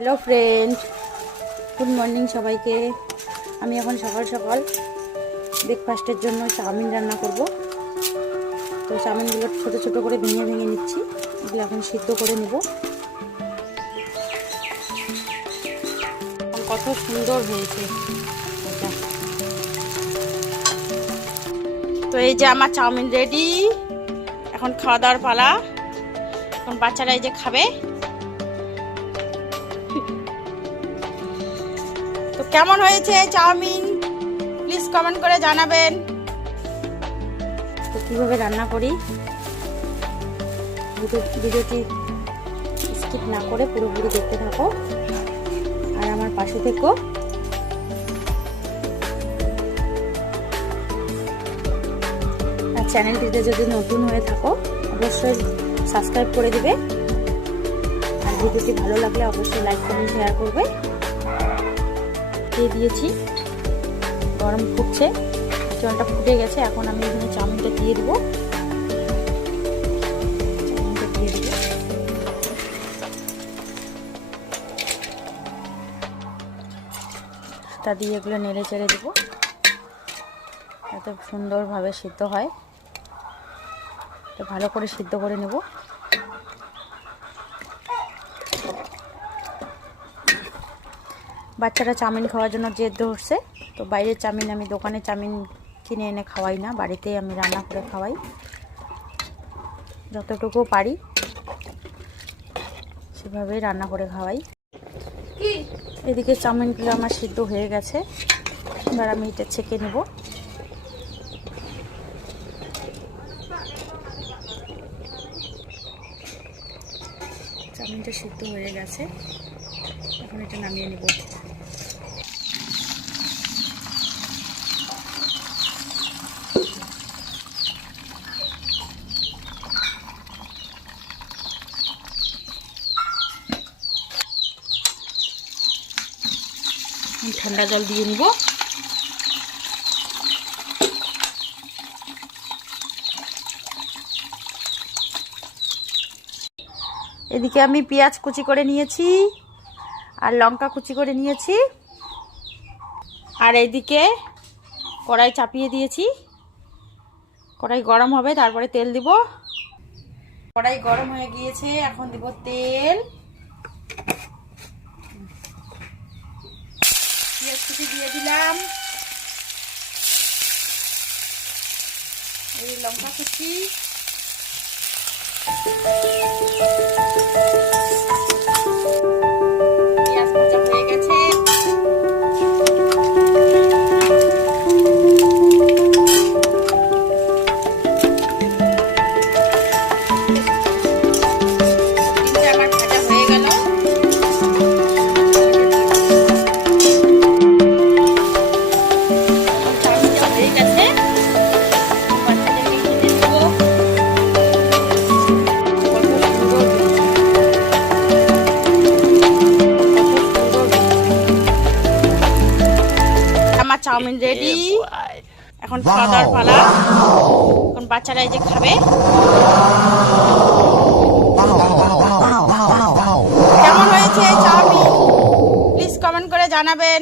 Hello friend, good morning সবাইকে। আমি এখন সকাল সকাল ব্রেকফাস্টের জন্য চাউমিন রান্না করব। তো চাউমিনগুলো ছোট ছোট করে ভেঙে ভেঙে নিচ্ছি। এগুলো এখন সিদ্ধ করে নেব। কত সুন্দর হয়েছে এটা। তো এই যে আমার চাউমিন রেডি। এখন খাওয়া দাওয়ার পালা। এখন বাচ্চারা এই যে খাবে। তো কেমন হয়েছে চাউমিন প্লিজ কমেন্ট করে জানাবেন। তো কীভাবে রান্না করি ভিডিওটি স্কিপ না করে পুরোপুরি দেখতে থাকো আর আমার পাশে থেকো। আর চ্যানেলটিতে যদি নতুন হয়ে থাকো অবশ্যই সাবস্ক্রাইব করে দিবে। আর ভিডিওটি ভালো লাগলে অবশ্যই লাইক কমেন্ট শেয়ার করবে। দিয়ে দিয়েছি, গরম ফুটছে, জলটা ফুটে গেছে। এখন আমি এখানে চাউমিনটা দিয়ে দেবো। তা দিয়ে এগুলো নেড়ে চেড়ে দেবো যাতে সুন্দরভাবে সিদ্ধ হয়। তো ভালো করে সিদ্ধ করে নেব। বাচ্চারা চাউমিন খাওয়ার জন্য জেদ ধরছে। তো বাইরের চাউমিন, আমি দোকানে চাউমিন কিনে এনে খাওয়াই না, বাড়িতেই আমি রান্না করে খাওয়াই যতটুকু পারি, সেভাবেই রান্না করে খাওয়াই। এদিকে চাউমিনগুলো আমার সিদ্ধ হয়ে গেছে। এবার আমি এটা ছেঁকে নেব। চাউমিনটা সিদ্ধ হয়ে গেছে, এখন এটা নামিয়ে নেব। ঠান্ডা জল দিয়ে নিব। এদিকে আমি পেঁয়াজ কুচি করে নিয়েছি আর লঙ্কা কুচি করে নিয়েছি। আর এইদিকে কড়াই চাপিয়ে দিয়েছি। কড়াই গরম হবে, তারপরে তেল দিব। কড়াই গরম হয়ে গিয়েছে, এখন দিব তেল। পেঁয়াজ কুচি দিয়ে দিলাম, এই লঙ্কা কুচি, পেঁয়াজ ভাজা হয়ে গেছে। আমার ভাজা হয়ে গেল। Chow mein ready. এখন খাওয়া দাওয়ার পালা। এখন বাচ্চারা এই যে খাবে। কেমন হয়েছে চাউমিন প্লিজ কমেন্ট করে জানাবেন।